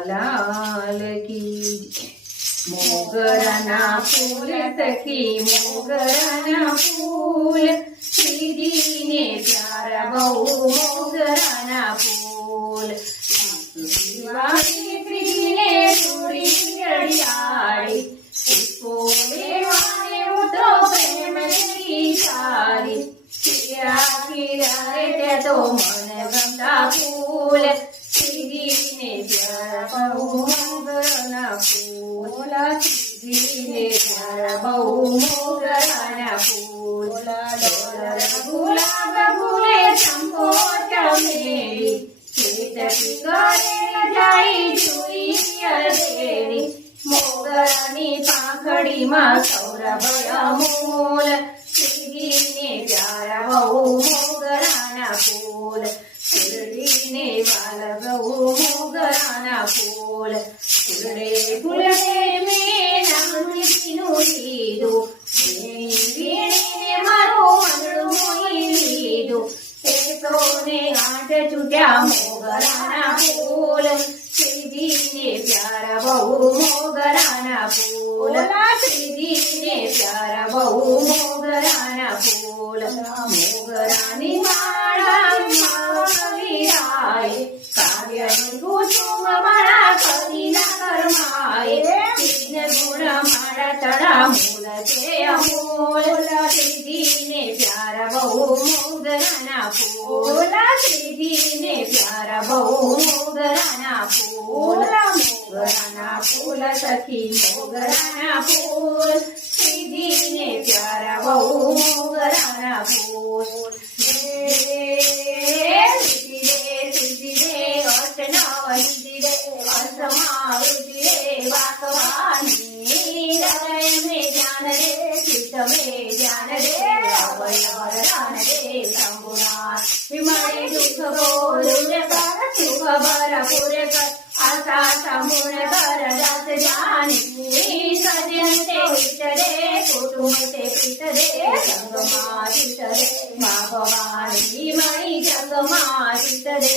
લાલ કી મોગરાના ફૂલ સખી મોગરાના ફૂલ શ્રીજીને પ્યારા બહુ મોગરાના ફૂલ દિવાળી પ્રિયને થોડી અડિયાળી પુષ્પો લેવાને હું તો પ્રેમની સારી કિરા કિરા તો મને પ્યારા બહુ ફૂલ ગુલાબ ફૂલે ચંપો ચમેલી ખેતકી કરે જાય જોઈ અદેરી મોગરાની પાંખડીમાં સૌરભ અમૂલ શ્રીજીને પ્યારા બહુ મોગરાના ફૂલ મોગરાના ફૂલ ફૂલડે છૂટ્યા મોગરાના ફૂલ. શ્રીજીને પ્યારા બહુ મોગરાના ફૂલ. શ્રીજીને પ્યારા બહુ મોગરાના ફૂલ. મોગરાની માળા ગુણ માળા તળા મૂળ છે અમૂલ. બહુ મોગરાના ફૂલ શ્રીજીને પ્યારા બહુ મોગરાના ફૂલ મોગરાના ફૂલ સખી મોગરાના ફૂલ શ્રીજીને પ્યારા બહુ મોગરાના ફૂલ રે રે રે અષ્ટનવનિધિ રે વસમારુતિ રે વાસવાની હૃદય મે पुर असा समोर बरदास जानी सजनते इतरे कुटुंबते पितरे जगमा पितरे मा भवानी माई जगमा पितरे